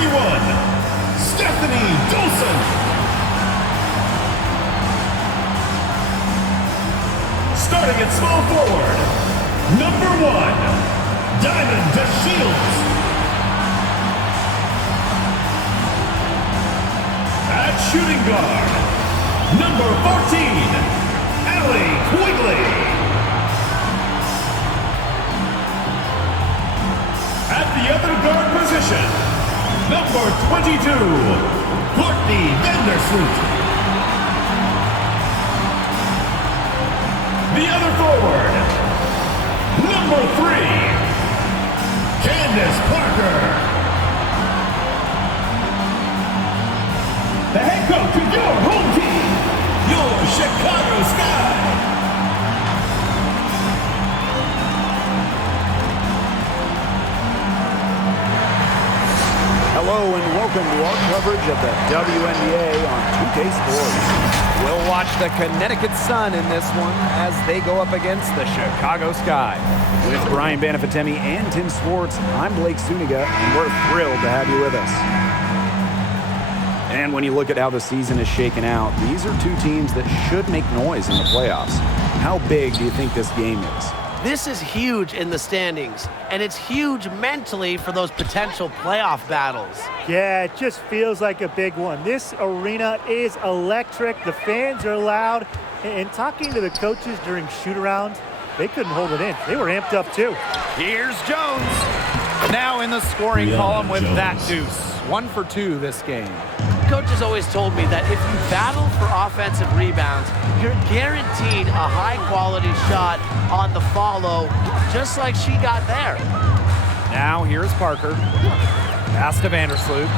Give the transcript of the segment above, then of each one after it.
31, Stephanie Dolson. Starting at small forward, number 1, Diamond DeShields. At shooting guard, number 14, Allie Quigley. At the other guard position, number 22, Courtney Vandersloot. The other forward, number 3, Candace Parker. The head coach of your home team, your Chicago Sky. Hello and welcome to our coverage of the WNBA on 2K Sports. We'll watch the Connecticut Sun in this one as they go up against the Chicago Sky. With Brian Banafitemi and Tim Swartz, I'm Blake Suniga, and we're thrilled to have you with us. And when you look at how the season is shaken out, these are two teams that should make noise in the playoffs. How big do you think this game is? This is huge in the standings, and it's huge mentally for those potential playoff battles. Yeah, it just feels like a big one. This arena is electric. The fans are loud. And talking to the coaches during shoot-arounds, they couldn't hold it in. They were amped up, too. Here's Jones. Now in the scoring column with that deuce. 1 for 2 this game. Coaches always told me that if you battle for offensive rebounds, you're guaranteed a high-quality shot on the follow, just like she got there. Now here's Parker. Pass to Vandersloot.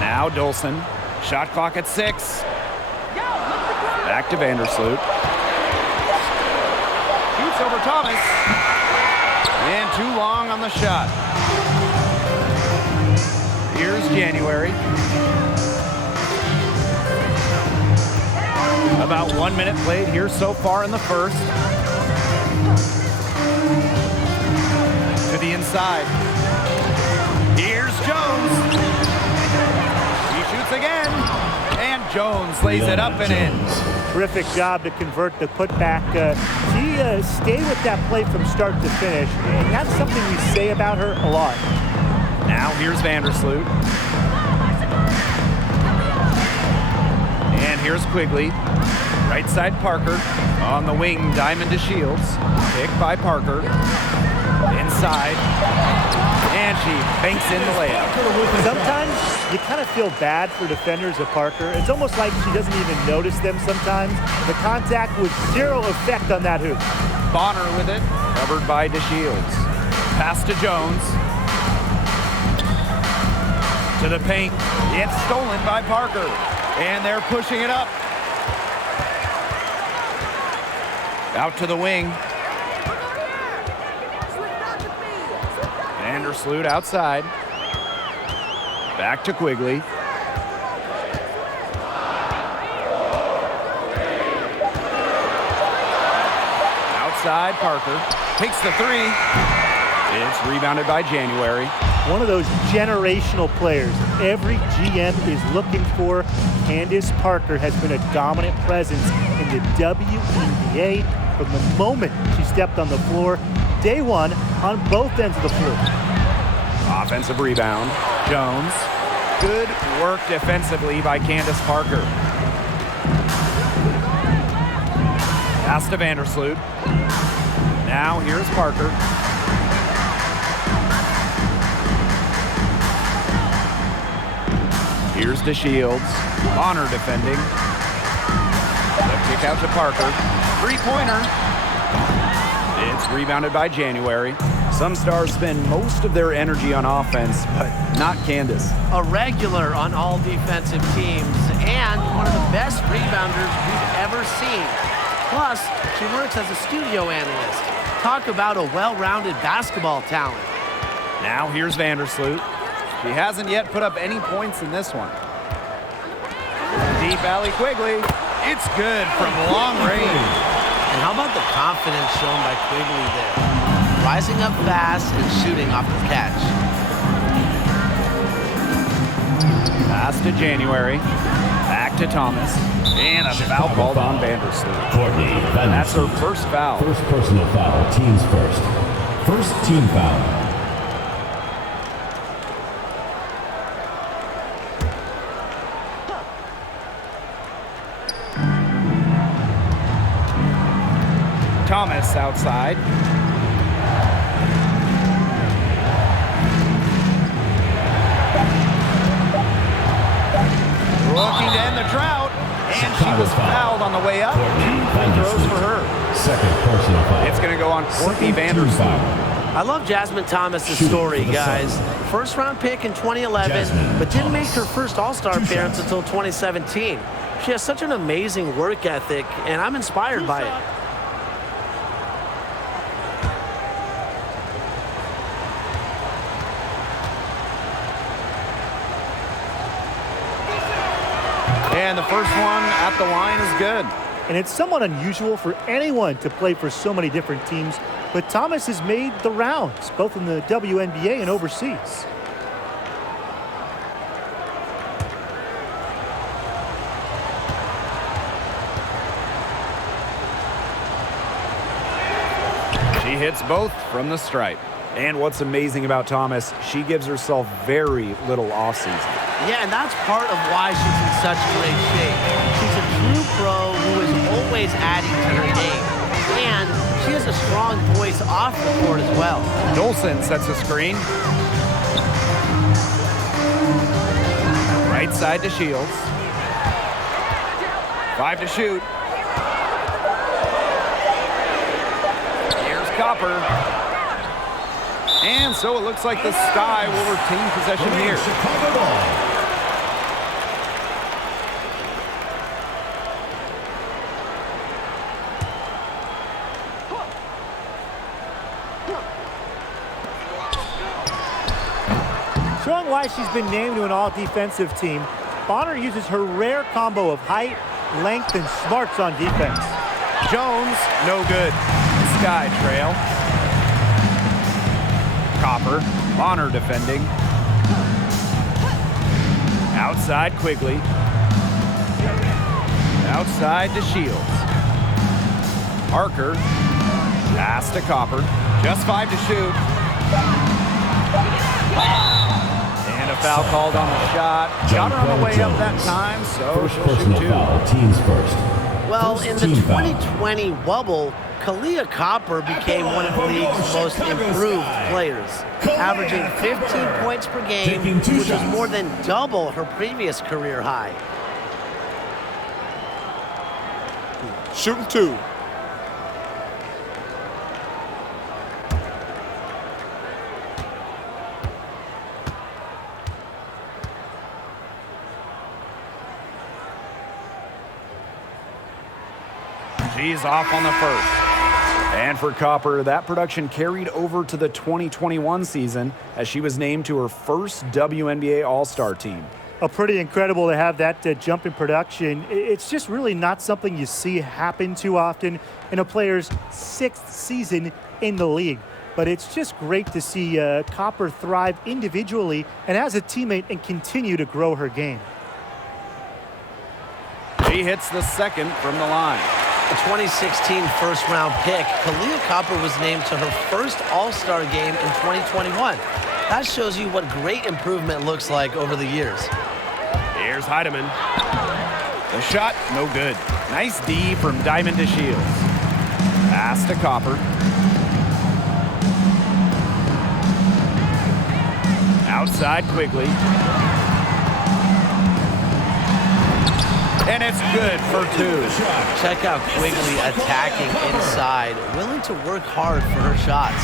Now Dolson. Shot clock at 6. Back to Vandersloot. Shoots over Thomas. And too long on the shot. Here's January. About 1 minute played here so far in the first. To the inside. Here's Jones. He shoots again. And Jones lays it up and in. Terrific job to convert the putback. She stayed with that play from start to finish, and that's something we say about her a lot. Now here's Vandersloot. And here's Quigley. Right side Parker. On the wing, Diamond DeShields. Pick by Parker. Inside. And she banks in the layup. Sometimes you kind of feel bad for defenders of Parker. It's almost like she doesn't even notice them sometimes. The contact with zero effect on that hoop. Bonner with it. Covered by DeShields. Pass to Jones. To the paint. It's stolen by Parker. And they're pushing it up. Out to the wing. Vandersloot outside. Back to Quigley. Outside Parker. Takes the 3. It's rebounded by January. One of those generational players every GM is looking for. Candace Parker has been a dominant presence in the WNBA from the moment she stepped on the floor. Day one on both ends of the floor. Offensive rebound. Jones. Good work defensively by Candace Parker. Pass to Vandersloot. Now here's Parker. Here's DeShields. Bonner defending. The kick out to Parker. Three-pointer. It's rebounded by January. Some stars spend most of their energy on offense, but not Candace. A regular on all defensive teams and one of the best rebounders we've ever seen. Plus, she works as a studio analyst. Talk about a well-rounded basketball talent. Now here's Vandersloot. He hasn't yet put up any points in this one. Deep alley Quigley. It's good from long range. And how about the confidence shown by Quigley there? Rising up fast and shooting off the catch. Pass to January. Back to Thomas. And a foul called on Vandersloot. Courtney That's her Vandersloot. first foul. First personal foul, teams first. First team foul. Thomas outside. Looking to end the drought. And she was fouled on the way up. Courtney Free throws Vandersloot. for her. Second personal foul. It's going to go on Courtney Second team Vandersloot. foul. I love Jasmine Thomas's Shooting story, for the guys. Suns. First round pick in 2011, Jasmine but didn't make Thomas. her first All-Star Two appearance shots. until 2017. She has such an amazing work ethic, and I'm inspired by it. And the first one at the line is good. And it's somewhat unusual for anyone to play for so many different teams, but Thomas has made the rounds, both in the WNBA and overseas. She hits both from the stripe. And what's amazing about Thomas, she gives herself very little offseason. Yeah, and that's part of why she's in such great shape. She's a true pro who is always adding to her game. And she has a strong voice off the court as well. Dolson sets a screen. Right side to Shields. 5 to shoot. Here's Copper. And so it looks like the Sky will retain possession here. Chicago ball. Showing why she's been named to an all-defensive team, Bonner uses her rare combo of height, length, and smarts on defense. Jones, no good. Sky trail. Copper, Bonner defending. Outside Quigley. Outside to Shields. Parker, pass to Copper. Just 5 to shoot. And a foul called on the shot. Got her on the way up that time, so First she'll shoot personal 2. foul, teams first. Well, First in the team foul. 2020 bubble, Kalia Copper became one of the league's most improved players, averaging 15 points per game, Taking 2 which is shots. more than double her previous career high. Shooting 2. She's off on the first. And for Copper, that production carried over to the 2021 season as she was named to her first WNBA All-Star team. Pretty incredible to have that jump in production. It's just really not something you see happen too often in a player's 6th season in the league. But it's just great to see Copper thrive individually and as a teammate and continue to grow her game. She hits the second from the line. A 2016 first-round pick, Kalia Copper was named to her first All-Star game in 2021. That shows you what great improvement looks like over the years. Here's Heidemann. The shot, no good. Nice D from Diamond to Shields. Pass to Copper. Outside Quigley. And it's good for 2. Check out Quigley attacking inside, willing to work hard for her shots.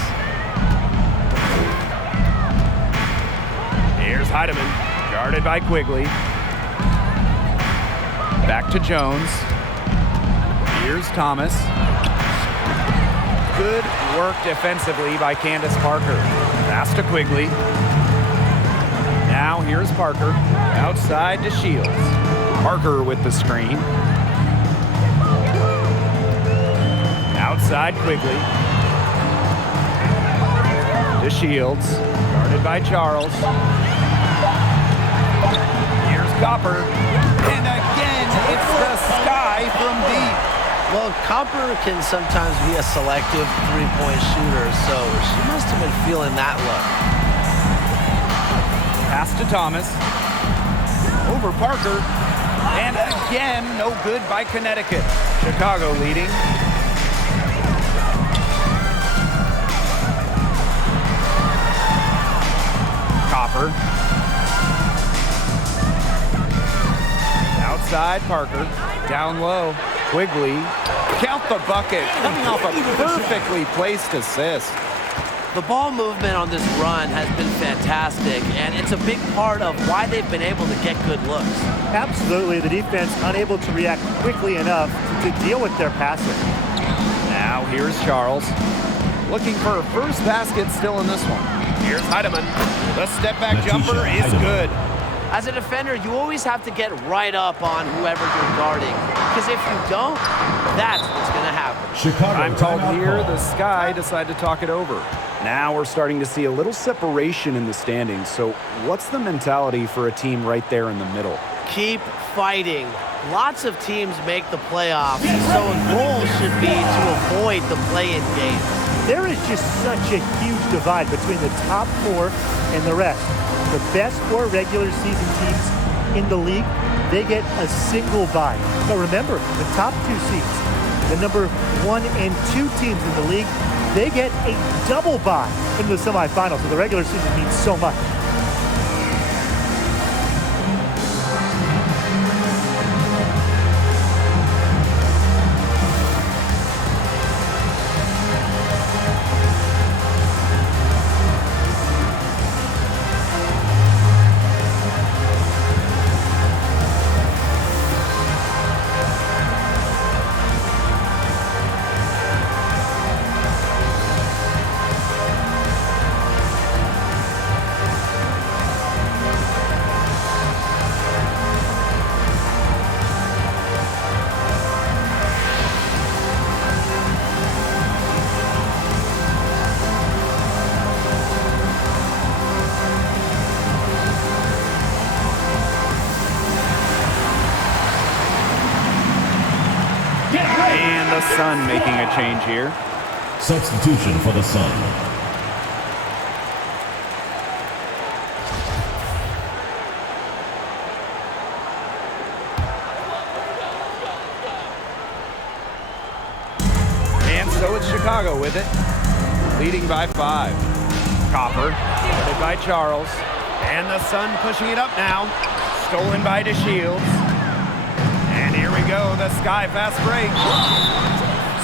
Here's Heidemann, guarded by Quigley. Back to Jones. Here's Thomas. Good work defensively by Candace Parker. Pass to Quigley. Now here's Parker, outside to Shields. Parker with the screen. Outside Quigley. To Shields, guarded by Charles. Copper. And again, it's the sky from deep. Well, Copper can sometimes be a selective three-point shooter, so she must have been feeling that look. Pass to Thomas. Over Parker. And again, no good by Connecticut. Chicago leading. Copper. Outside Parker. Down low. Quigley. Count the bucket. Coming off a perfectly placed assist. The ball movement on this run has been fantastic, and it's a big part of why they've been able to get good looks. Absolutely, the defense unable to react quickly enough to deal with their passing. Now here's Charles. Looking for a first basket still in this one. Here's Heidemann. The step-back jumper is good. As a defender, you always have to get right up on whoever you're guarding, because if you don't, that's what's going to happen. Chicago. I'm told here the Sky decided to talk it over. Now we're starting to see a little separation in the standings. So what's the mentality for a team right there in the middle? Keep fighting. Lots of teams make the playoffs, so a goal should be to avoid the play-in games. There is just such a huge divide between the top four and the rest. The best four regular season teams in the league, they get a single bye. But remember, the top two seeds, the number 1 and 2 teams in the league, they get a double bye in the semifinals. So the regular season means so much. And the Sun making a change here. Substitution for the Sun. And so it's Chicago with it, leading by 5. Copper, guarded by Charles. And the Sun pushing it up now. Stolen by DeShields. And here we go, the Sky fast break.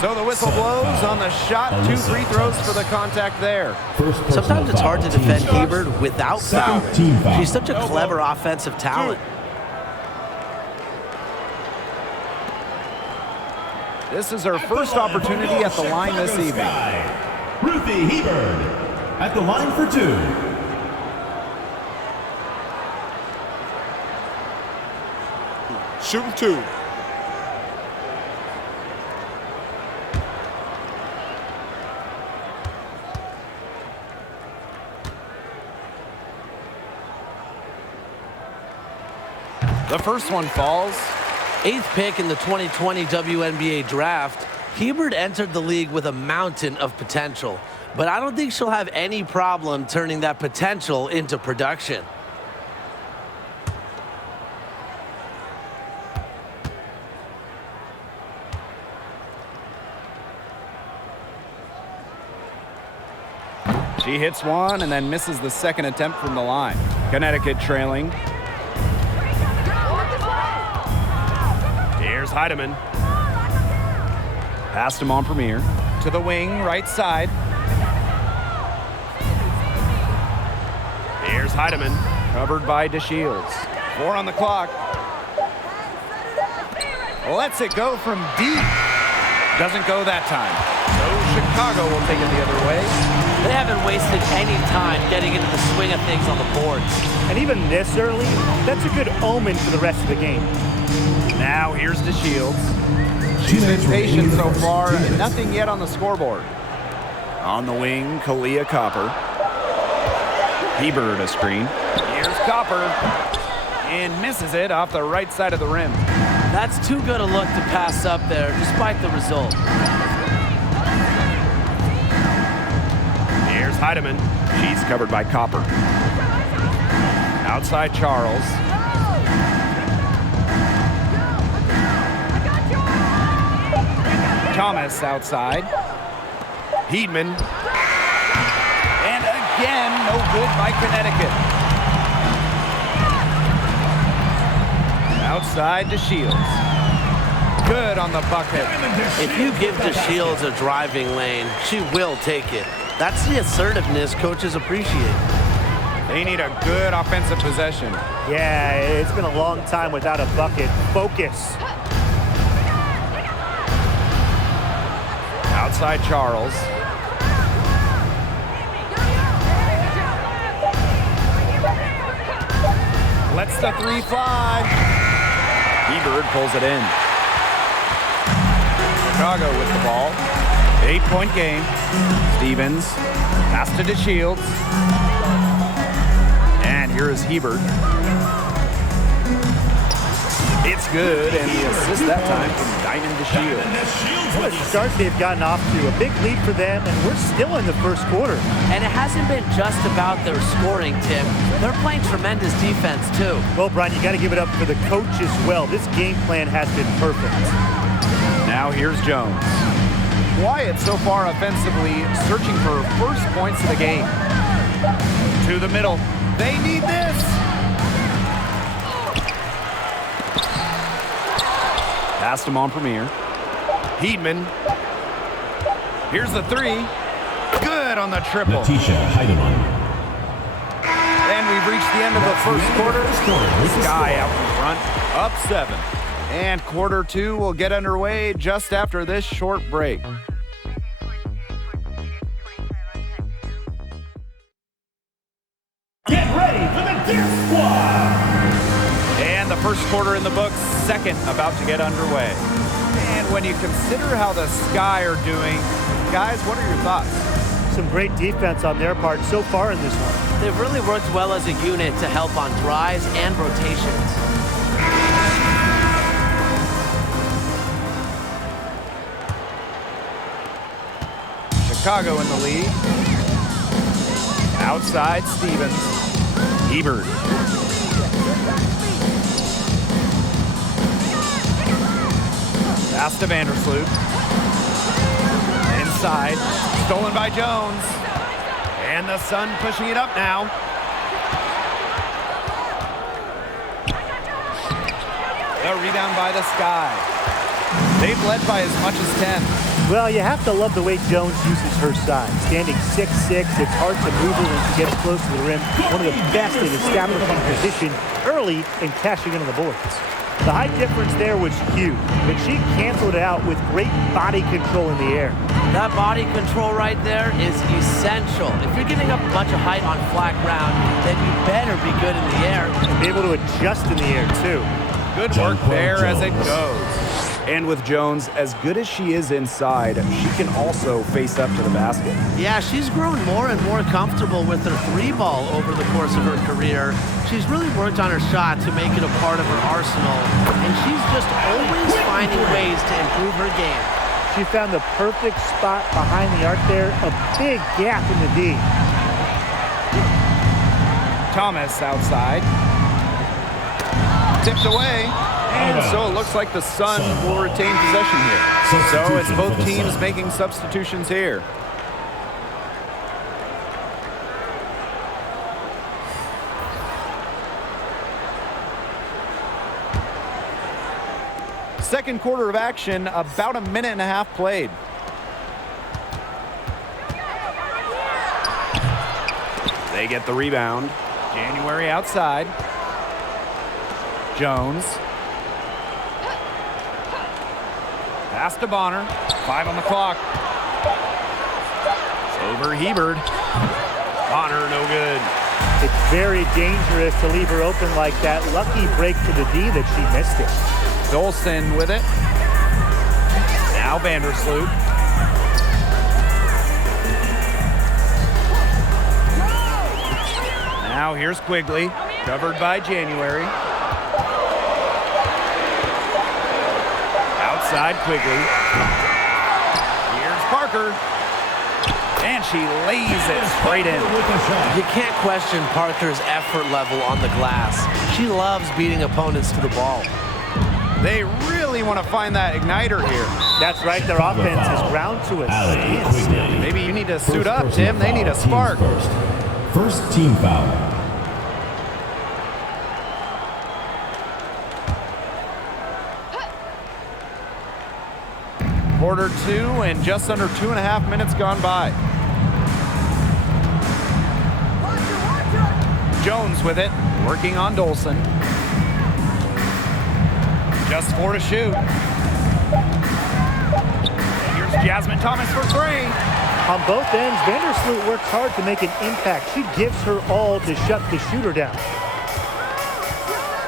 So the whistle blows on the shot. 2 free throws for the contact there. Sometimes it's hard to defend Hebert without fouling. She's such a clever offensive talent. This is her first opportunity at the line this evening. Ruthie Hebert at the line for 2. Shooting 2. The first one falls. 8th pick in the 2020 WNBA draft, Hebert entered the league with a mountain of potential, but I don't think she'll have any problem turning that potential into production. She hits one and then misses the second attempt from the line. Connecticut trailing. Here's Heidemann. Passed him on Premier. To the wing, right side. Here's Heidemann. Covered by DeShields. 4 on the clock. Lets it go from deep. Doesn't go that time. So Chicago will take it the other way. They haven't wasted any time getting into the swing of things on the boards. And even this early, that's a good omen for the rest of the game. Now here's DeShields. She's been patient so far, nothing yet on the scoreboard. On the wing, Kalia Copper. Hebert a screen. Here's Copper. And misses it off the right side of the rim. That's too good a look to pass up there, despite the result. Here's Heidemann. She's covered by Copper. Outside Charles. Thomas outside. Heedman. And again, no good by Connecticut. Outside to Shields. Good on the bucket. If you give DeShields a driving lane, she will take it. That's the assertiveness coaches appreciate. They need a good offensive possession. Yeah, it's been a long time without a bucket. Focus. Outside Charles. Lets the three fly. Hebert pulls it in. Chicago with the ball. 8-point game. Stevens. Pass to DeShields. And here is Hebert. It's good, and the assist that time from Diamond DeShields. What a start they've gotten off to. A big lead for them, and we're still in the first quarter. And it hasn't been just about their scoring, Tim. They're playing tremendous defense, too. Well, Brian, you got to give it up for the coach as well. This game plan has been perfect. Now here's Jones. Quiet so far offensively, searching for first points of the game. To the middle. They need this. Passed him on Premier. Heedman. Here's the three. Good on the triple. Letitia Heidemann. And we've reached the end of the first quarter. Sky out in front, up 7. And quarter 2 will get underway just after this short break. Get ready for the Dirk Squad. And the first quarter in the books, second about to get underway. And when you consider how the Sky are doing, guys, what are your thoughts? Some great defense on their part so far in this one. They've really worked well as a unit to help on drives and rotations. Chicago in the lead. Outside, Stevens. Hebert. Pass to Vandersloot. Inside. Stolen by Jones. And the Sun pushing it up now. The rebound by the Sky. They've led by as much as 10. Well, you have to love the way Jones uses her size. Standing 6'6", it's hard to move her when she gets close to the rim. One of the best in establishing position early and cashing into the boards. The height difference there was huge, but she canceled it out with great body control in the air. That body control right there is essential. If you're giving up a bunch of height on flat ground, then you better be good in the air. And be able to adjust in the air, too. Good work there as it goes. And with Jones, as good as she is inside, she can also face up to the basket. Yeah, she's grown more and more comfortable with her three ball over the course of her career. She's really worked on her shot to make it a part of her arsenal, and she's just always finding ways to improve her game. She found the perfect spot behind the arc there, a big gap in the D. Thomas outside. Tipped away. And so it looks like the Sun will retain possession here. So it's both teams making substitutions here. Second quarter of action, about a minute and a half played. They get the rebound. January outside. Jones. Pass to Bonner. 5 on the clock. Over Hebert. Bonner, no good. It's very dangerous to leave her open like that. Lucky break for the D that she missed it. Dolson with it. Now Vandersloot. Now here's Quigley. Covered by January. Outside Quigley. Here's Parker. And she lays it straight in. You can't question Parker's effort level on the glass. She loves beating opponents to the ball. They really want to find that igniter here. That's right, their offense is ground to a standstill. Maybe you need to suit up, Tim. They need a spark. First team foul. Quarter 2 and just under 2.5 minutes gone by. Jones with it, working on Dolson. Just 4 to shoot. Here's Jasmine Thomas for 3. On both ends, Vandersloot works hard to make an impact. She gives her all to shut the shooter down.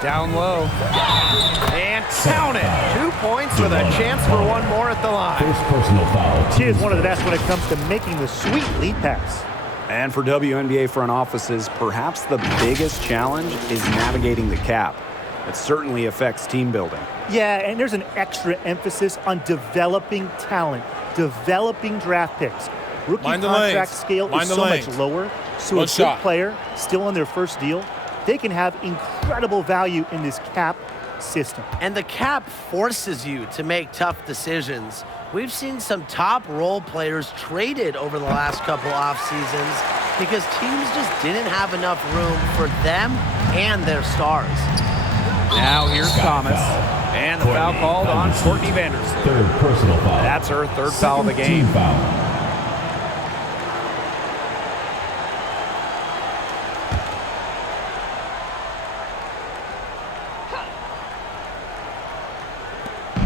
Down low. And count it. 2 points with a chance for one more at the line. First personal foul. She is one of the best when it comes to making the sweet lead pass. And for WNBA front offices, perhaps the biggest challenge is navigating the cap. It certainly affects team building. Yeah, and there's an extra emphasis on developing talent, developing draft picks. Rookie contract scale is so much lower, so a good player still on their first deal, they can have incredible value in this cap system. And the cap forces you to make tough decisions. We've seen some top role players traded over the last couple off seasons because teams just didn't have enough room for them and their stars. Now here's Thomas. And the foul called on Courtney Vandersloot. Third personal foul. That's her third foul of the game. Team foul.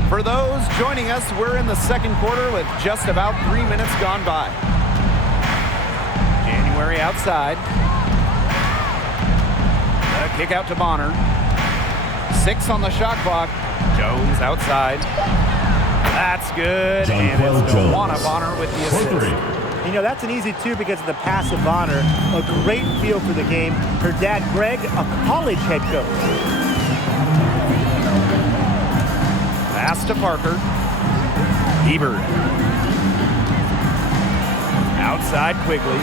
For those joining us, we're in the second quarter with just about 3 minutes gone by. January outside. A kick out to Bonner. 6 on the shot clock. Jones outside. That's good. And it's Joanna Bonner with the assist. You know, that's an easy 2 because of the pass of Bonner. A great feel for the game. Her dad, Greg, a college head coach. Pass to Parker. Hebert. Outside Quigley.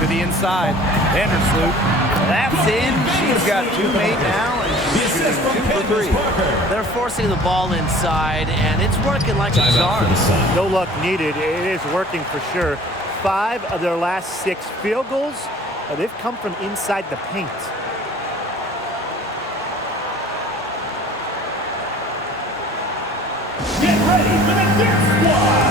To the inside. Vandersloot. That's in. She's got 2 made now, and she's shooting 2 for 3. They're forcing the ball inside, and it's working like a charm. No luck needed. It is working for sure. 5 of their last 6 field goals, they've come from inside the paint. Get ready for the Dirk Squad.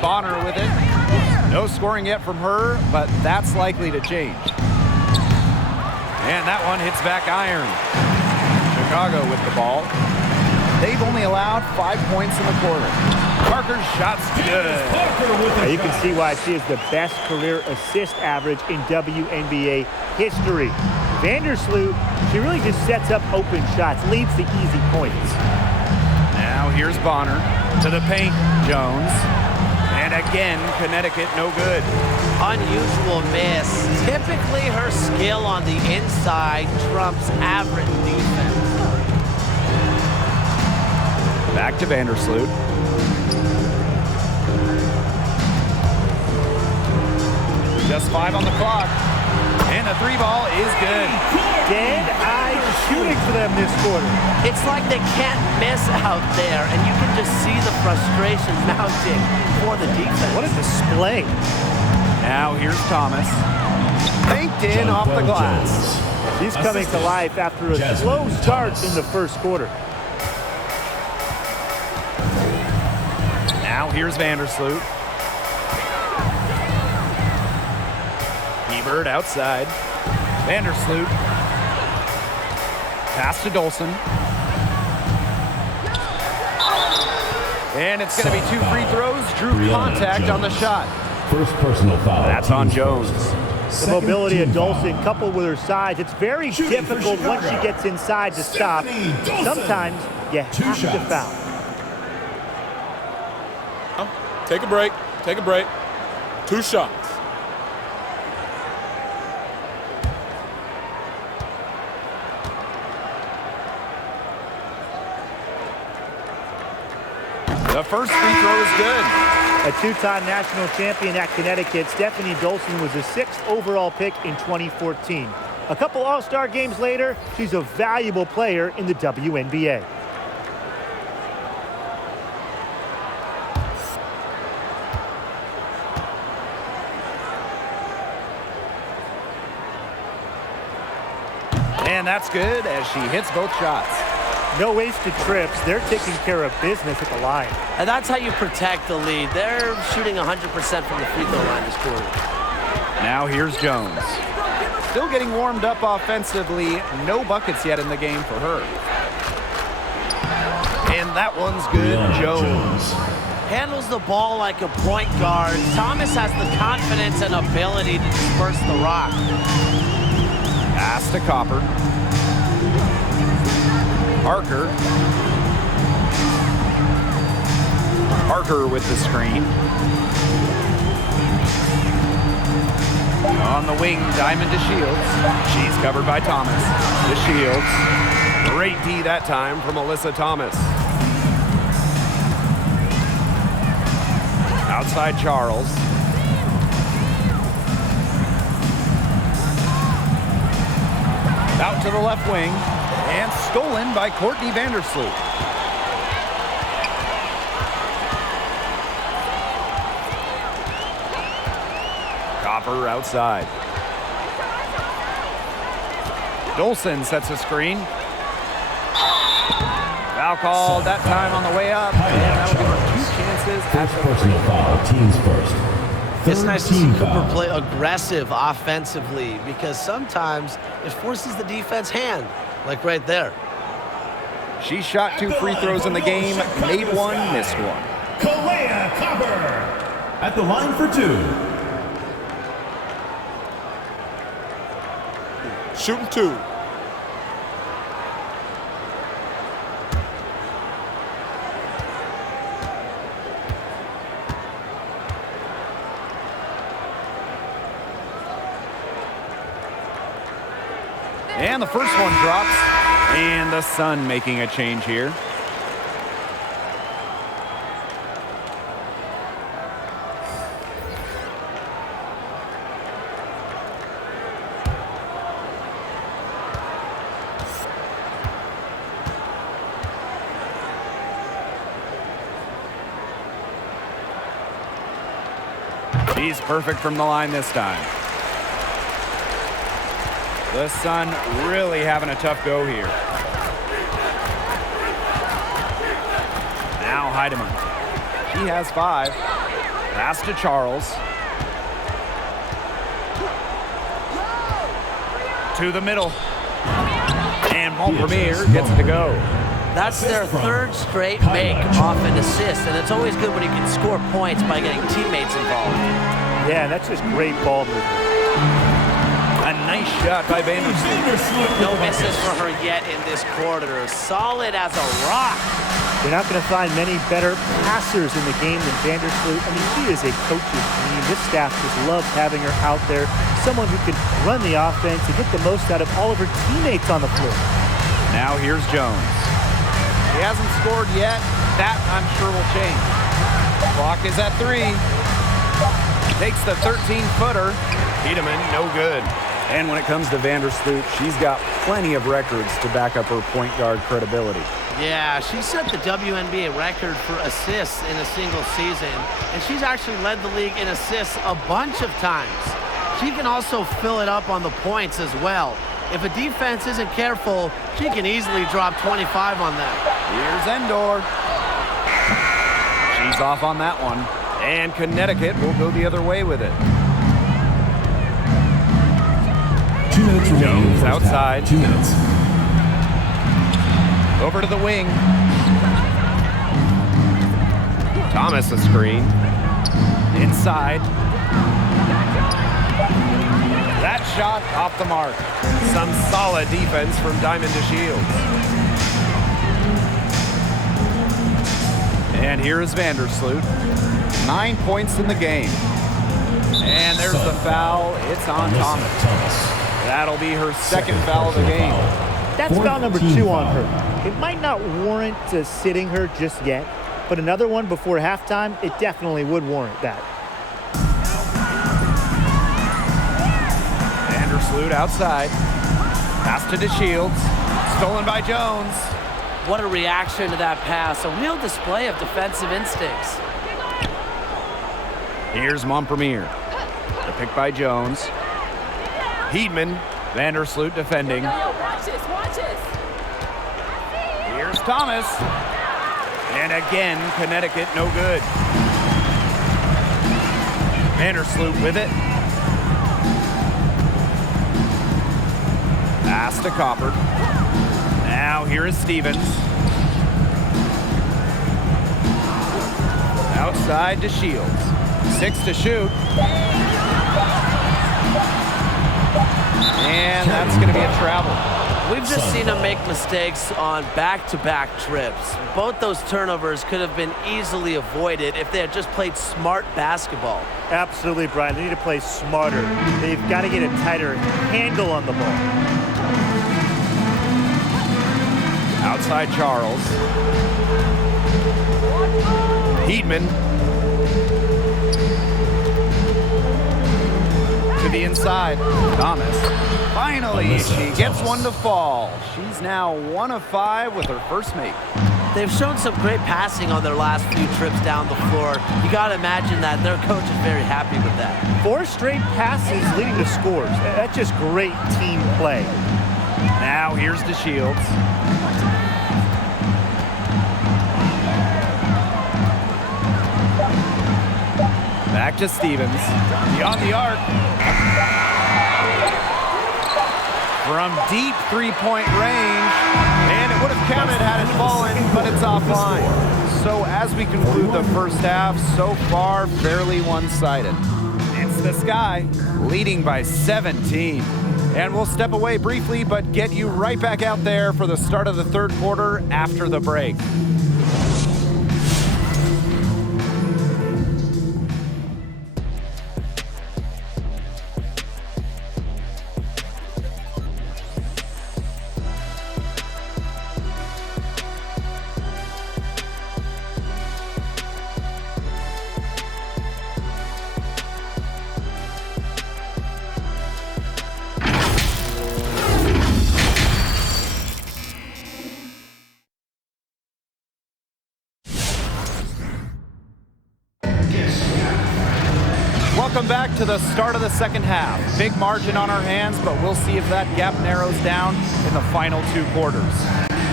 Bonner with it. No scoring yet from her, but that's likely to change. And that one hits back iron. Chicago with the ball. They've only allowed 5 points in the quarter. Parker's shot's good. Now you can see why she has the best career assist average in WNBA history. Vandersloot, she really just sets up open shots, leads the easy points. Now here's Bonner to the paint. Jones. And again, Connecticut no good. Unusual miss. Typically, her skill on the inside trumps average defense. Back to Vandersloot. Just 5 on the clock. And the 3 ball is good. Dead-eye shooting for them this quarter. It's like they can't miss out there, and you can just see the frustration mounting for the defense. What a display. Now here's Thomas. Banked in off the glass. She's coming to life after a slow start in the first quarter. Now here's Vandersloot. Hebert outside. Vandersloot. Pass to Dolson. And it's going to be 2 free throws. Drew contact on the shot. First personal foul. That's on Jones. The mobility of Dolson coupled with her size, it's very difficult once she gets inside to stop. Sometimes you have to foul. Take a break. Take a break. 2 shots. The first free throw is good. A 2-time national champion at Connecticut, Stephanie Dolson was the 6th overall pick in 2014. A couple All-Star games later, she's a valuable player in the WNBA. And that's good as she hits both shots. No wasted trips. They're taking care of business at the line. And that's how you protect the lead. They're shooting 100% from the free throw line this quarter. Now here's Jones. Still getting warmed up offensively. No buckets yet in the game for her. And that one's good. Jones. Handles the ball like a point guard. Thomas has the confidence and ability to disperse the rock. Pass to Copper. Parker with the screen. On the wing, Diamond to Shields. She's covered by Thomas. To Shields. Great D that time from Alyssa Thomas. Outside Charles. Out to the left wing. And stolen by Courtney Vandersloot. Copper outside. Dolson sets a screen. Foul called that time on the way up. And that'll give her 2 chances. First personal foul. Teams first. It's nice to see Cooper play aggressive offensively because sometimes it forces the defense hand. Like right there. She shot 2 free throws in the game, made 1, missed 1. Kalea Copper at the line for 2. Shooting 2. And the first one drops. And the Sun making a change here. She's perfect from the line this time. The Sun really having a tough go here. Now Heidemann. She has 5. Pass to Charles. To the middle. And Montpremier gets it to go. That's their third straight make off an assist, and it's always good when you can score points by getting teammates involved. Yeah, that's just great ball movement. A nice shot by Vandersloot. No misses for her yet in this quarter. Solid as a rock. You're not going to find many better passers in the game than Vandersloot. I mean, she is a coach's dream. This staff just loves having her out there. Someone who can run the offense and get the most out of all of her teammates on the floor. Now here's Jones. He hasn't scored yet. That, I'm sure, will change. Clock is at 3. Takes the 13-footer. Tiedemann, no good. And when it comes to Vandersloot, she's got plenty of records to back up her point guard credibility. Yeah, she set the WNBA record for assists in a single season, and she's actually led the league in assists a bunch of times. She can also fill it up on the points as well. If a defense isn't careful, she can easily drop 25 on them. Here's Endor. She's off on that one. And Connecticut will go the other way with it. 2 minutes remaining. Jones outside. 2 minutes. Over to the wing. Thomas a screen. Inside. That shot off the mark. Some solid defense from Diamond DeShields. And here is Vandersloot. 9 points in the game. And there's the foul. It's on Thomas. That'll be her second foul of the game. That's foul number 2 on her. It might not warrant sitting her just yet, but another one before halftime, it definitely would warrant that. Vandersloot outside. Pass to DeShields. Stolen by Jones. What a reaction to that pass. A real display of defensive instincts. Here's Montpremier. The pick by Jones. Heedman. Vandersloot defending. Watch this. Here's Thomas. And again, Connecticut no good. Vandersloot with it. Pass to Copper. Now here is Stevens. Outside to Shields. 6 to shoot. And that's going to be a travel. We've just seen him make mistakes on back-to-back trips. Both those turnovers could have been easily avoided if they had just played smart basketball. Absolutely, Brian. They need to play smarter. They've got to get a tighter handle on the ball. Outside Charles. Heedman. To the inside. Thomas. Finally, she gets one to fall. She's now 1 of 5 with her first make. They've shown some great passing on their last few trips down the floor. You got to imagine that their coach is very happy with that. 4 straight passes leading to scores. That's just great team play. Now here's DeShields. Back to Stevens. Beyond the arc. From deep three-point range. And it would have counted had it fallen, but it's offline. So as we conclude the first half, so far fairly one-sided. It's the Sky leading by 17. And we'll step away briefly, but get you right back out there for the start of the third quarter after the break. Welcome back to the start of the second half. Big margin on our hands, but we'll see if that gap narrows down in the final 2 quarters.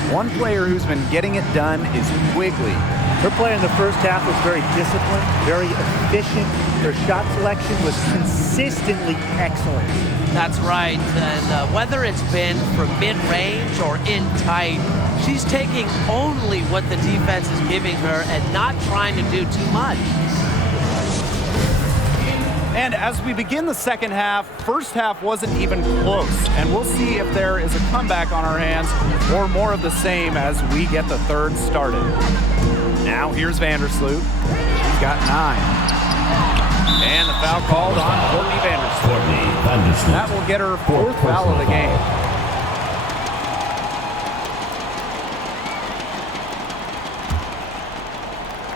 One player who's been getting it done is Quigley. Her play in the first half was very disciplined, very efficient, Their shot selection was consistently excellent. That's right, and whether it's been from mid-range or in tight, she's taking only what the defense is giving her and not trying to do too much. And as we begin the second half, first half wasn't even close. And we'll see if there is a comeback on our hands or more of the same as we get the third started. Now here's Vandersloot. She's got 9. And the foul called on Courtney Vandersloot. That will get her 4th foul of the game.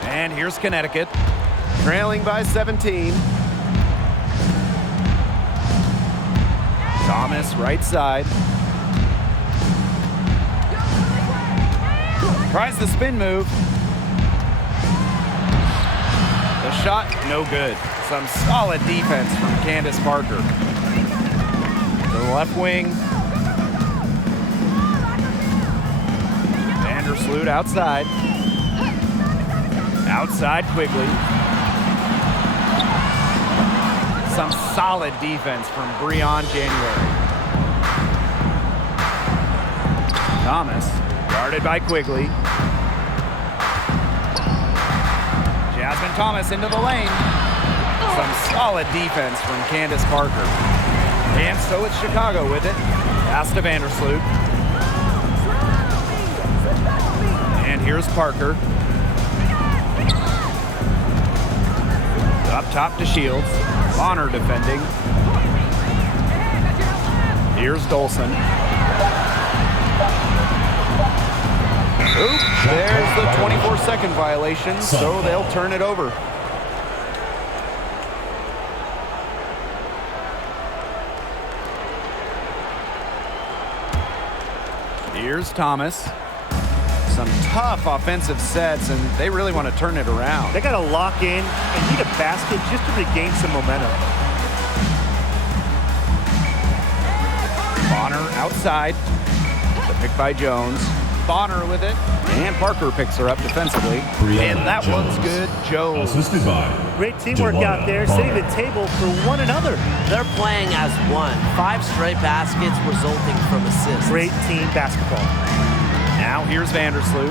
And here's Connecticut, trailing by 17. Thomas, right side. Tries the spin move. The shot, no good. Some solid defense from Candace Parker. To the left wing. Vandersloot outside. Outside Quigley. Some solid defense from Breon January. Thomas, guarded by Quigley. Jasmine Thomas into the lane. Some solid defense from Candace Parker. And so it's Chicago with it. Pass to Vandersloot. And here's Parker. Up top to Shields. Bonner defending. Here's Dolson. Oop, there's the 24-second violation, so they'll turn it over. Here's Thomas. Some tough offensive sets, and they really want to turn it around. They got to lock in and need a basket just to regain some momentum. Bonner outside. The pick by Jones. Bonner with it, and Parker picks her up defensively. And that one's good. Jones. Assisted by Great teamwork out there, setting the table for one another. They're playing as one. 5 straight baskets resulting from assists. Great team basketball. Now here's Vandersloot.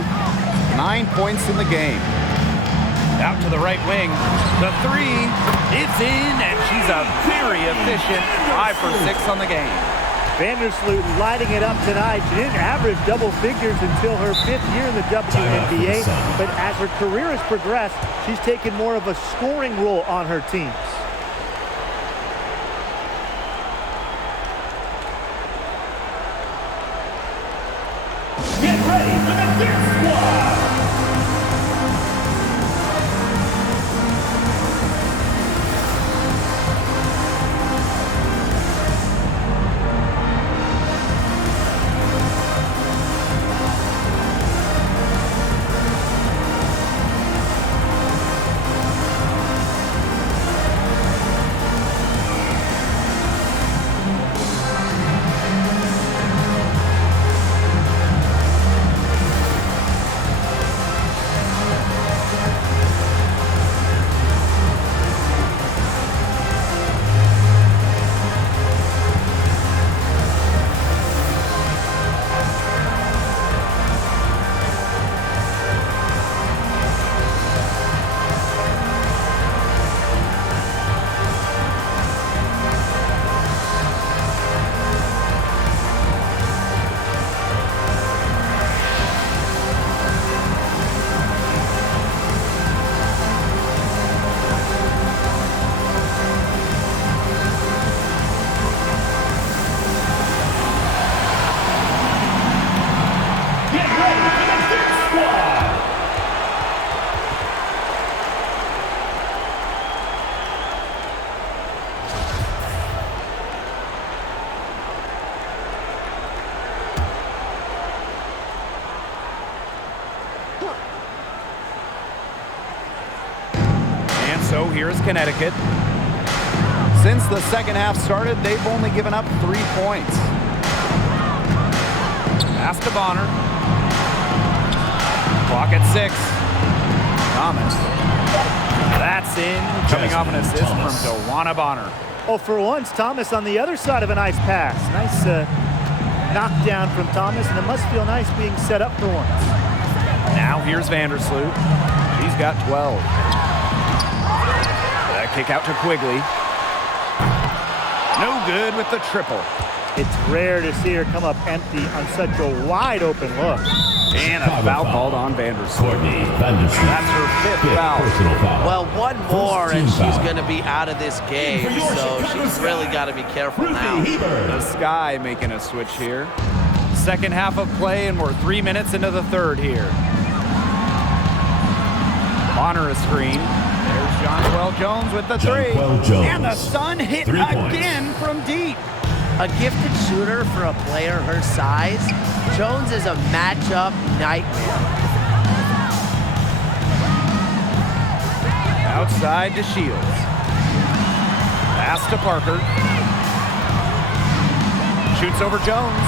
9 points in the game. Out to the right wing. The 3, it's in, and she's a very efficient 5 for 6 on the game. Vandersloot lighting it up tonight. She didn't average double figures until her 5th year in the WNBA, but as her career has progressed, she's taken more of a scoring role on her teams. Get ready for the Dirk Squad. So here's Connecticut. Since the second half started, they've only given up 3 points. Pass to Bonner. Clock at 6. Thomas That's in, coming off an assist from Dewana Bonner. Oh, for once, Thomas on the other side of a nice pass. Nice knockdown from Thomas, and it must feel nice being set up for once. Now here's Vandersloot. She's got 12. That kick out to Quigley. No good with the triple. It's rare to see her come up empty on such a wide open look. And a foul called on Vandersloot. That's her fifth foul. Well, one more and she's going to be out of this game, so she's really got to be careful now. The Sky making a switch here. Second half of play, and we're 3 minutes into the third here. Bonner a screen. There's Jonquel Jones with the three. And the Sun hit again from deep. A gifted shooter for a player her size, Jones is a matchup nightmare. Outside to Shields. Pass to Parker. Shoots over Jones.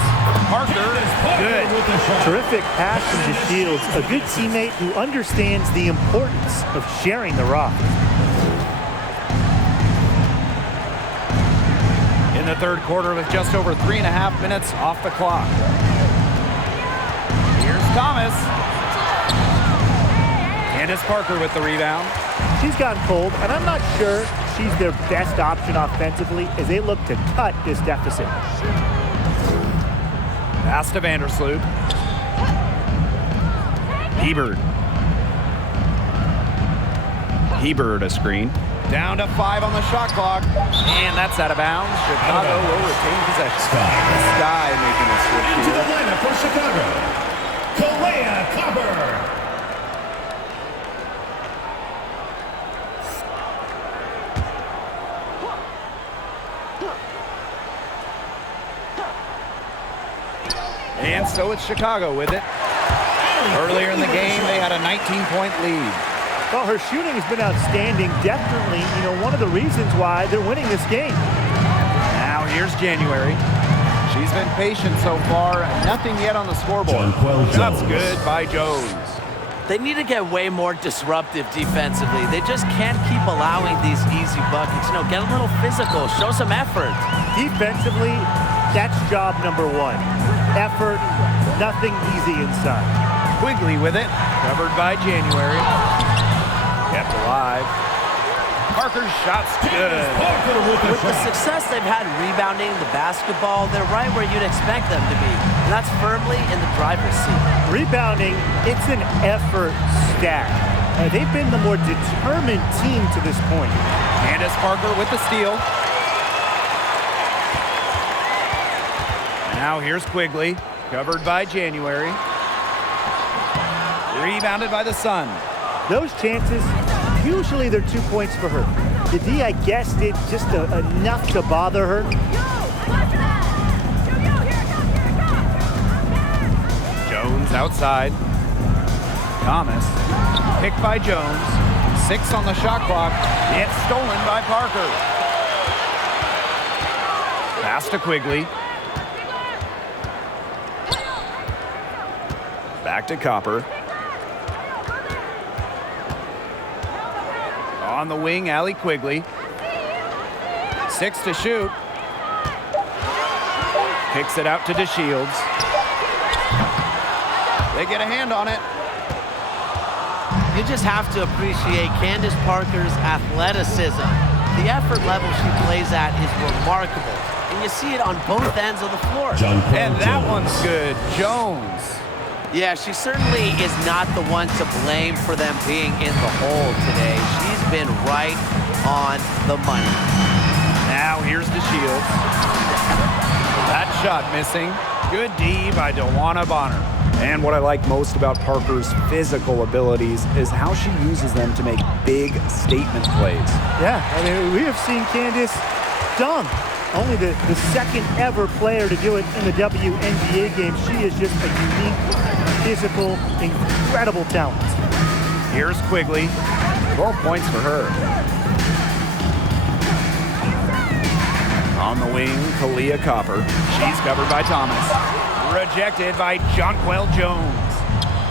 Parker, good. Terrific pass from Shields, a good teammate who understands the importance of sharing the rock. In the third quarter with just over 3.5 minutes off the clock. Here's Thomas. Candace Parker with the rebound. She's gotten cold, and I'm not sure she's their best option offensively as they look to cut this deficit. Pass to Vandersloot. Hebert a screen. Down to 5 on the shot clock. And that's out of bounds. Chicago will retain possession. Sky making a switch Into the here. lineup for Chicago, Kareem Abdul-Jabbar. And so it's Chicago with it. Earlier in the game, they had a 19-point lead. Well, her shooting has been outstanding. Definitely, one of the reasons why they're winning this game. Now here's January. She's been patient so far. Nothing yet on the scoreboard. Shots good by Jones. They need to get way more disruptive defensively. They just can't keep allowing these easy buckets. Get a little physical, show some effort. Defensively, that's job number one. Effort, nothing easy inside. Quigley with it, covered by January. Kept alive. Parker's shot's good. With the success they've had rebounding the basketball, they're right where you'd expect them to be. And that's firmly in the driver's seat. Rebounding, it's an effort stack. They've been the more determined team to this point. Candace Parker with the steal. Now here's Quigley, covered by January. Rebounded by the Sun. Those chances, usually they're 2 points for her. The D, I guess, did just enough to bother her. Jones outside. Thomas, picked by Jones. 6 on the shot clock. It's stolen by Parker. Pass to Quigley. Back to Copper. On the wing, Allie Quigley. 6 to shoot. Kicks it out to DeShields. They get a hand on it. You just have to appreciate Candace Parker's athleticism. The effort level she plays at is remarkable. And you see it on both ends of the floor. And that one's good. Jones. Yeah, she certainly is not the one to blame for them being in the hole today. She's been right on the money. Now here's DeShields. That shot missing. Good D by Dewana Bonner. And what I like most about Parker's physical abilities is how she uses them to make big statement plays. Yeah, we have seen Candace dunk. Only the second ever player to do it in the WNBA game. She is just a unique, physical, incredible talent. Here's Quigley. 12 points for her. On the wing, Kalia Copper. She's covered by Thomas. Rejected by Jonquel Jones.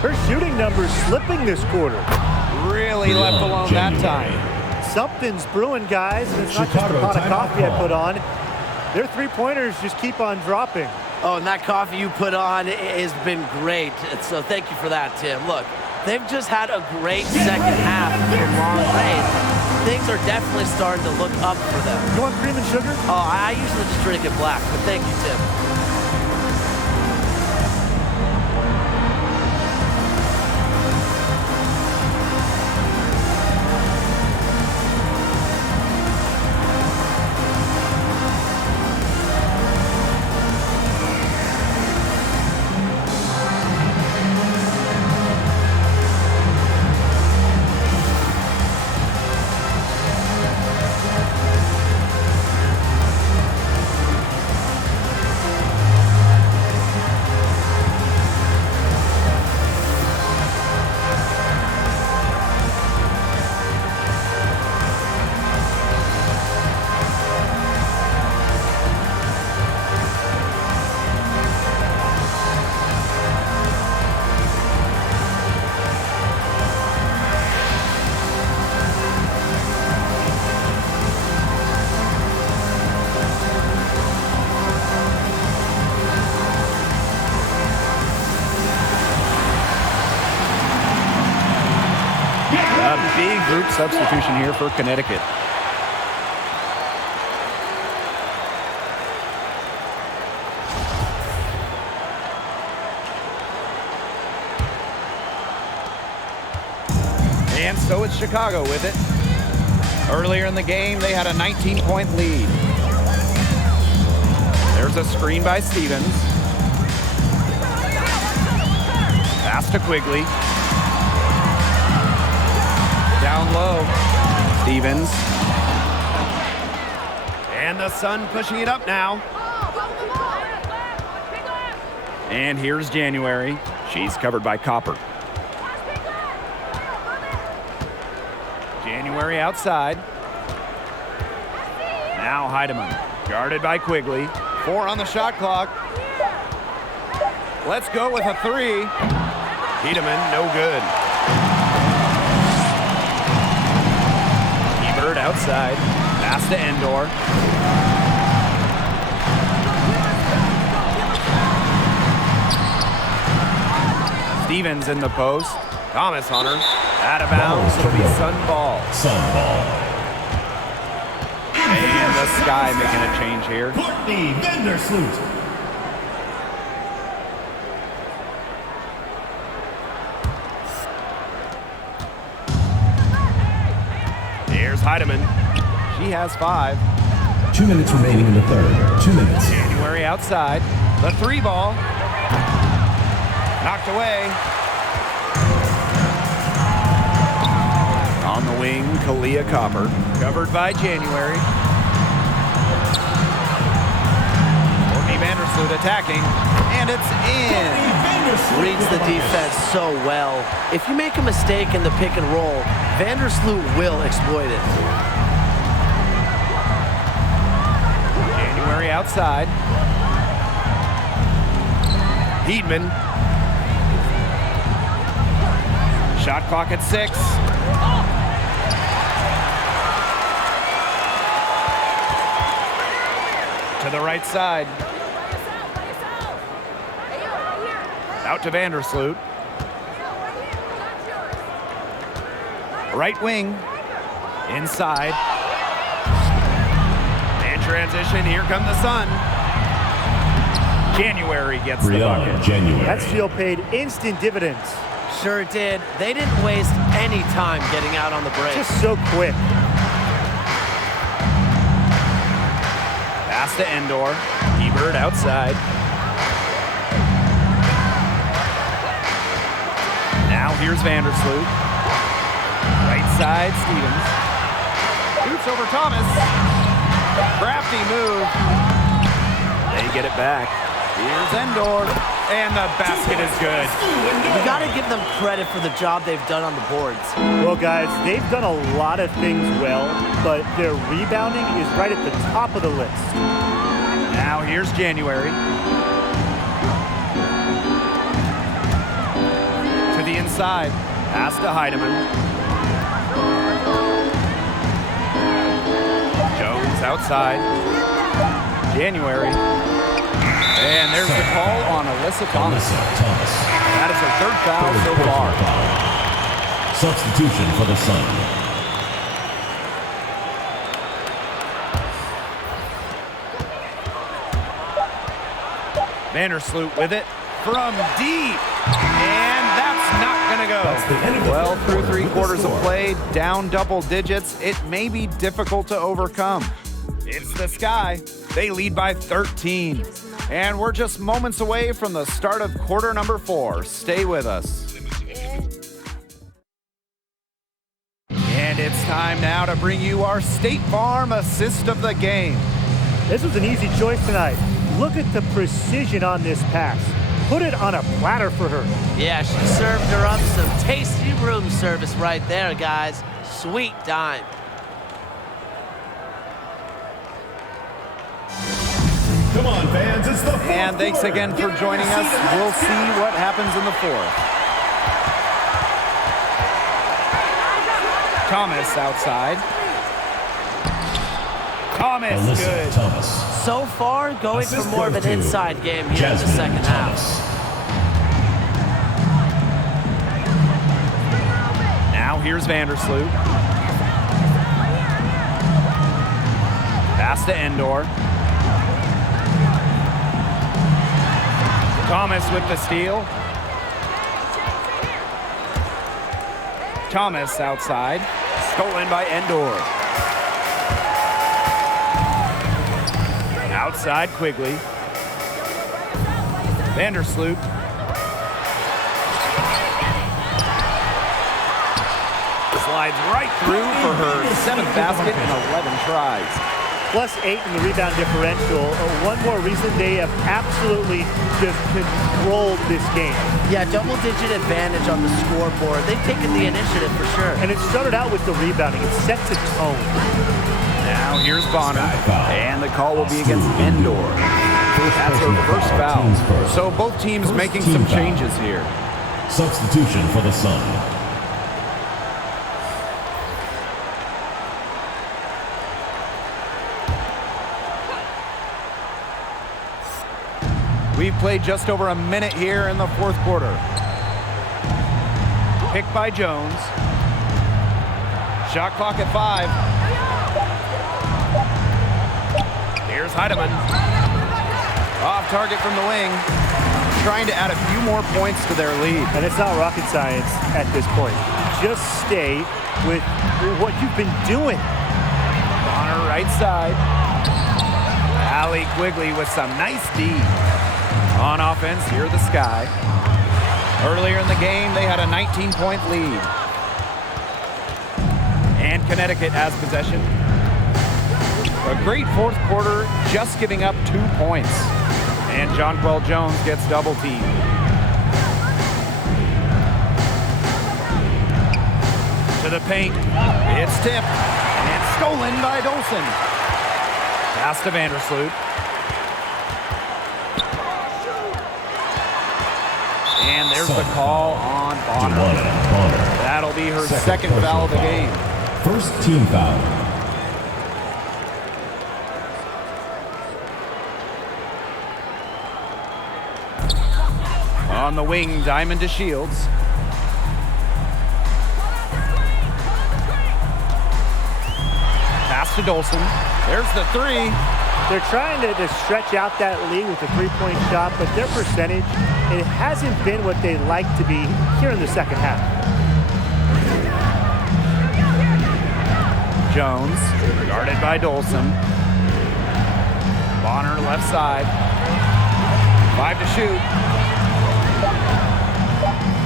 Her shooting numbers slipping this quarter. Really left alone that time. Something's brewing, guys, and it's not just Chicago a pot of timeout coffee I call. put on. Their three-pointers just keep on dropping. Oh, and that coffee you put on has been great. So thank you for that, Tim. Look, they've just had a great second half from long range. Things are definitely starting to look up for them. You want cream and sugar? Oh, I usually just drink it black, but thank you, Tim. A big group substitution here for Connecticut. And so it's Chicago with it. Earlier in the game, they had a 19-point lead. There's a screen by Stevens. Pass to Quigley. Down low. Stevens. And the Sun pushing it up now. And here's January. She's covered by Copper. January outside. Now Heidemann. Guarded by Quigley. 4 on the shot clock. Let's go with a 3. Heidemann, no good. Ebert outside. Pass to Endor. Stevens in the post. Thomas Hunter. Out of bounds. It'll be Sun ball. Sun ball. And the Sky making a change here. Courtney Vandersloot. Here's Heidemann. She has 5. 2 minutes remaining in the third. 2 minutes. January outside. The 3 ball. Knocked away. On the wing, Kalia Copper. Covered by January. Courtney Vandersloot attacking. And it's in. Reads the defense so well. If you make a mistake in the pick and roll, Vandersloot will exploit it. January outside. Heedman. Shot clock at 6. To the right side. Out to Vandersloot. Right wing. Inside. And transition. Here come the Sun. January gets the bucket. January. That steal paid instant dividends. Sure did. They didn't waste any time getting out on the break. Just so quick. Pass to Endor. Ebert outside. Now here's Vandersloot. Right side, Stevens. Shoots over Thomas. Crafty move. They get it back. Here's Endor. And the basket is good. You got to give them credit for the job they've done on the boards. Well, guys, they've done a lot of things well, but their rebounding is right at the top of the list. Now here's January. To the inside. Pass to Heidemann. Thomas outside. January. And there's the call on Alyssa Thomas. That is her third foul so far. Substitution for the Sun. Vandersloot with it from deep. And that's not going to go. Well, through 3/4 of play, down double digits, it may be difficult to overcome. It's the Sky. They lead by 13. And we're just moments away from the start of quarter number 4. Stay with us. And it's time now to bring you our State Farm assist of the game. This was an easy choice tonight. Look at the precision on this pass. Put it on a platter for her. Yeah, she served her up some tasty room service right there, guys. Sweet dime. Come on, fans, it's the fourth And thanks quarter. again for joining us. We'll see what happens in the 4th. Thomas outside. Thomas, Alyssa good. Thomas. So far, going for more of an inside game here in the Jasmine second half. Thomas. Now here's Vandersloot. Pass to Endor. Thomas with the steal. Thomas outside. Stolen by Endor. Outside Quigley. Vandersloot. Slides right through for her 7th basket in 11 tries. +8 in the rebound differential. One more reason they have absolutely just controlled this game. Yeah, double-digit advantage on the scoreboard. They've taken the initiative for sure. And it started out with the rebounding. It sets a tone. Now here's Bonner, and the call will be against Endor. That's her first foul. So both teams making some changes here. Substitution for the Sun. We've played just over a minute here in the 4th quarter. Picked by Jones. Shot clock at 5. Here's Heidemann. Off target from the wing. Trying to add a few more points to their lead. And it's not rocket science at this point. Just stay with what you've been doing. Bonner right side. Allie Quigley with some nice D. On offense, here the Sky. Earlier in the game, they had a 19-point lead. And Connecticut has possession. A great 4th quarter, just giving up 2 points. And Jonquel Jones gets double teamed. To the paint. It's tipped. And stolen by Dolson. Pass to Vandersloot. And there's the call on Bonner. That'll be her second foul of the game. First team foul. On the wing, Diamond to Shields. Pass to Dolson. There's the 3. They're trying to stretch out that lead with a 3-point shot, but their percentage, it hasn't been what they'd like to be here in the second half. Jones, guarded by Dolson. Bonner left side. 5 to shoot.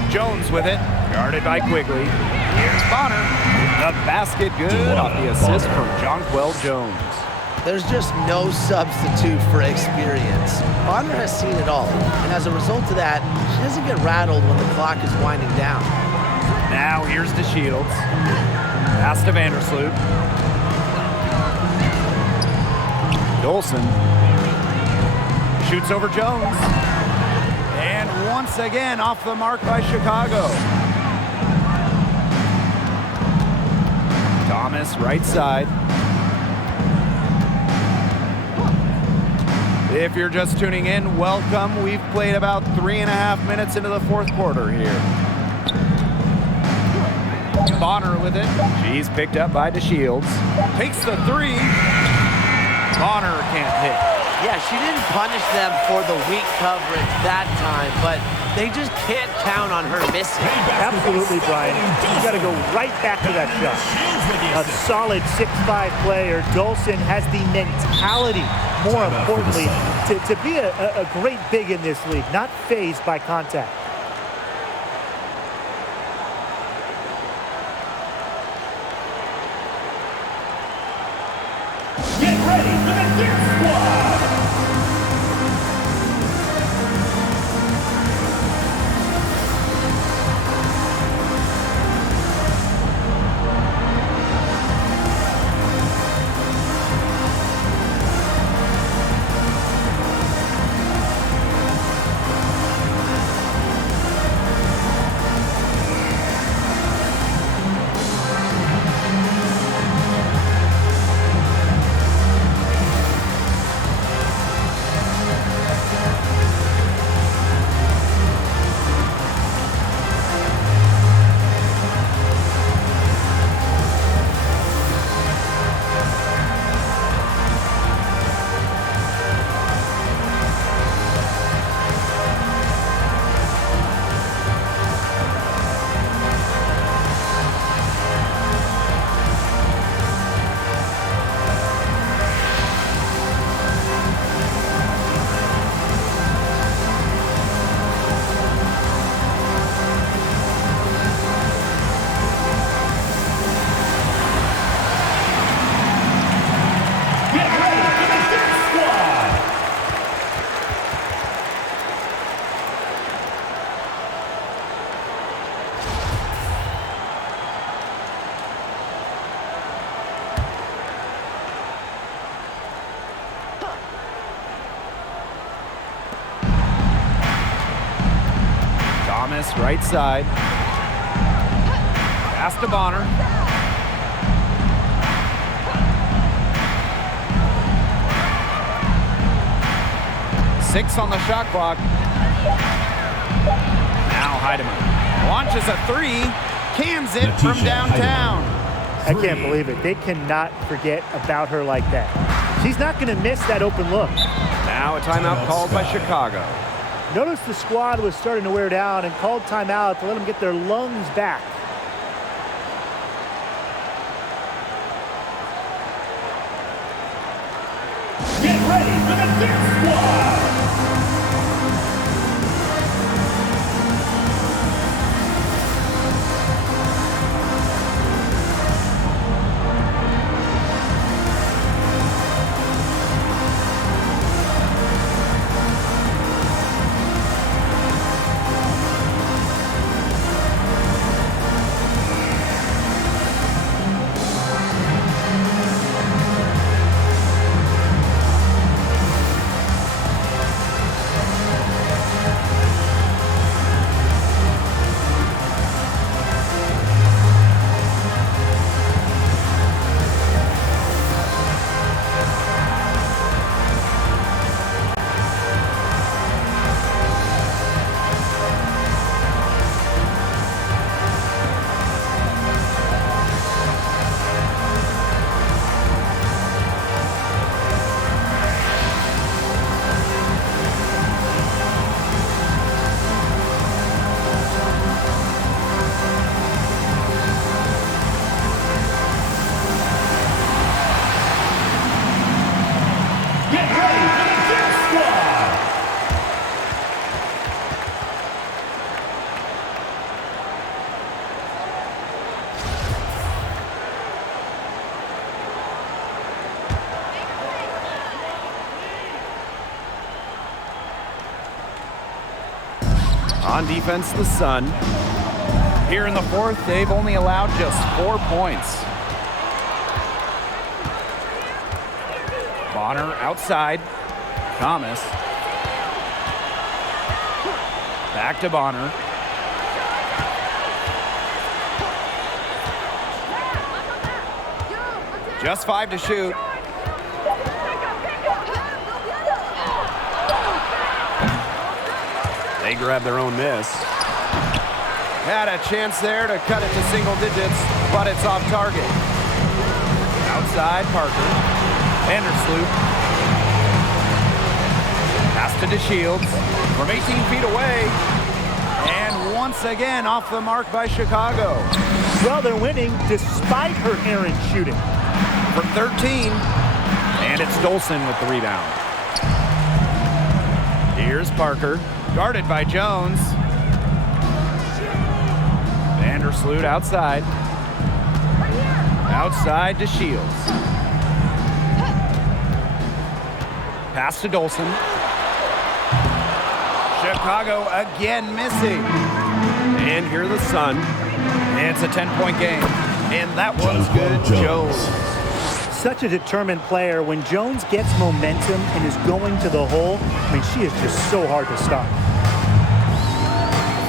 Jones with it, guarded by Quigley. Here's Bonner. The basket good off the assist from Jonquel Jones. There's just no substitute for experience. Bonner has seen it all, and as a result of that, she doesn't get rattled when the clock is winding down. Now here's to Shields. Pass to Vandersloot. Dolson shoots over Jones. And once again off the mark by Chicago. Thomas right side. If you're just tuning in, welcome. We've played about 3.5 minutes into the fourth quarter here. Bonner with it. She's picked up by DeShields. Takes the three. Bonner can't hit. Yeah, she didn't punish them for the weak coverage that time, but they just can't count on her missing. Absolutely, Brian. You got to go right back to that shot. A solid 6'5" player. Dolson has the mentality, more importantly, to be a great big in this league, not fazed by contact. Get ready for the Dirk Squad. Right side. Pass to Bonner. Six on the shot clock. Now Heidemann launches a three. Cams it from downtown. I can't believe it. They cannot forget about her like that. She's not going to miss that open look. Now a timeout called by Chicago. Notice the squad was starting to wear down and called timeout to let them get their lungs back. Get ready for the Dirk Squad. On defense, the Sun. Here in the fourth, they've only allowed just 4 points. Bonner outside. Thomas. Back to Bonner. Just 5 to shoot. They grab their own miss. Had a chance there to cut it to single digits, but it's off target. Outside, Parker. Vandersloot. Pass to DeShields from 18 feet away. And once again off the mark by Chicago. Well, they're winning despite her errant shooting. From 13. And it's Dolson with the rebound. Here's Parker. Guarded by Jones. Vandersloot outside. Outside to Shields. Pass to Dolson. Chicago again missing. And here the Sun. And it's a 10-point game. And that one's good, Jones. Such a determined player. When Jones gets momentum and is going to the hole, I mean, she is just so hard to stop.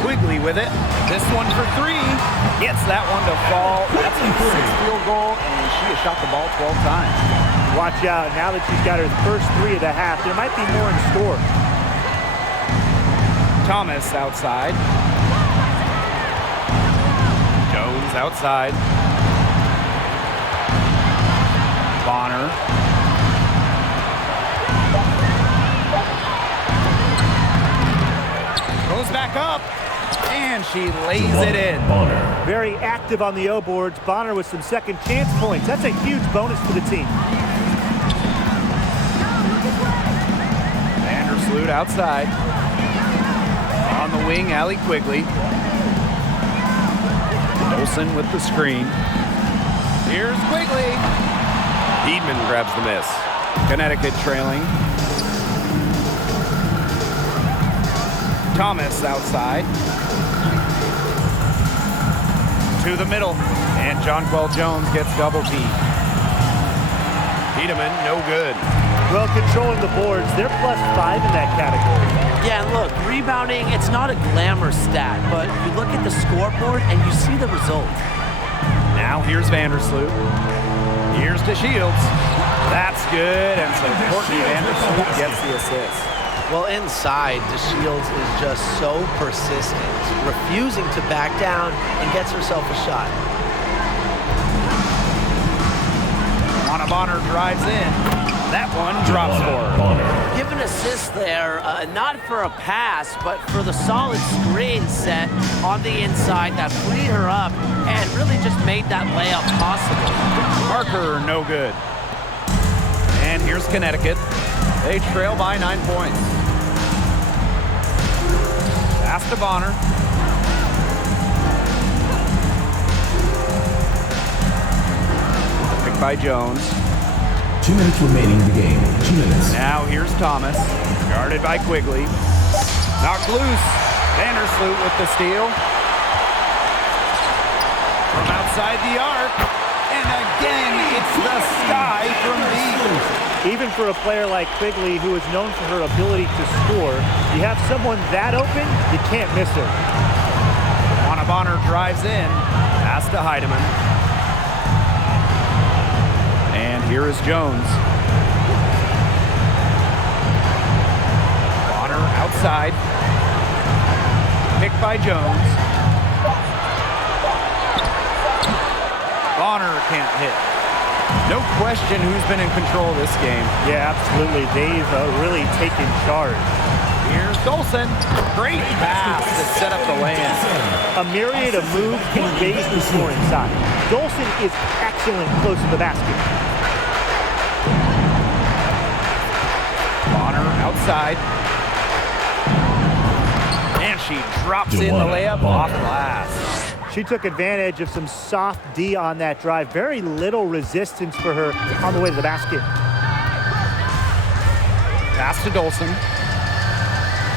Quigley with it. This one for three. Gets that one to fall. That's a 6th field goal, and she has shot the ball 12 times. Watch out. Now that she's got her first 3 of the half, there might be more in store. Thomas outside. Jones outside. Bonner. Goes back up, and she lays it in. Very active on the O boards. Bonner with some second chance points. That's a huge bonus for the team. Vandersloot outside. On the wing, Allie Quigley. Dolson with the screen. Here's Quigley. Edman grabs the miss. Connecticut trailing. Thomas outside. To the middle. And Jonquel Jones gets double teamed. Edman, no good. Well, controlling the boards. They're +5 in that category. Yeah, and look, rebounding, it's not a glamour stat, but you look at the scoreboard and you see the result. Now here's Vandersloot. Here's DeShields. That's good, and so Courtney Vandersloot gets the assist. Well, inside, DeShields is just so persistent, refusing to back down and gets herself a shot. Juana Bonner drives in. That one drops for her. Give an assist there, not for a pass, but for the solid screen set on the inside that freed her up and really just made that layup possible. Parker, no good. And here's Connecticut. They trail by 9 points. Pass to Bonner. Picked by Jones. 2 minutes remaining in the game. 2 minutes. Now here's Thomas. Guarded by Quigley. Knocked loose. Vandersloot with the steal. From outside the arc. And again, it's the sky from deep. Even for a player like Quigley, who is known for her ability to score, you have someone that open, you can't miss her. Juana Bonner drives in. Pass to Heidemann. And here is Jones. Bonner outside. Picked by Jones. Bonner can't hit. No question who's been in control of this game. Yeah, absolutely. They've really taken charge. Here's Dolson. Great pass to set up the lane. A myriad of moves can raise the score inside. Dolson is excellent close to the basket. Bonner outside. And she drops in the layup off glass. She took advantage of some soft D on that drive. Very little resistance for her on the way to the basket. Pass to Dolson.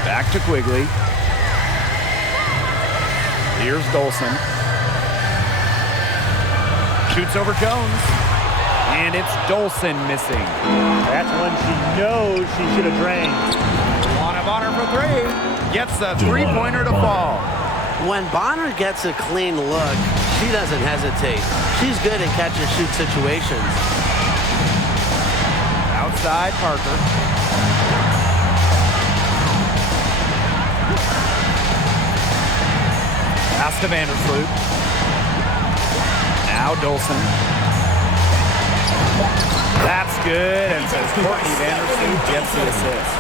Back to Quigley. Here's Dolson. Shoots over Jones. And it's Dolson missing. That's one she knows she should have drained. Juana Bonner for three. Gets the three-pointer to fall. When Bonner gets a clean look, she doesn't hesitate. She's good in catch-and-shoot situations. Outside, Parker. to Vandersloot. Now Dolson. That's good, and says Courtney Vandersloot gets the assist.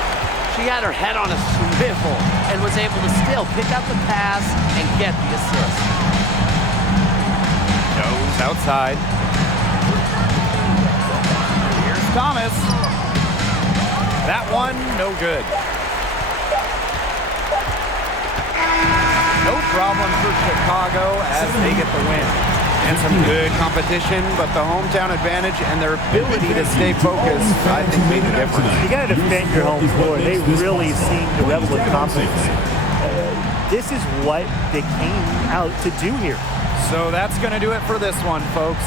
She had her head on a swivel and was able to still pick up the pass and get the assist. Goes outside. Here's Thomas. That one, no good. No problem for Chicago as they get the win. And some good competition, but the hometown advantage and their ability to stay focused, I think, made the difference. You got to defend your home floor. They really seem to revel in confidence. This is what they came out to do here. So that's going to do it for this one, folks.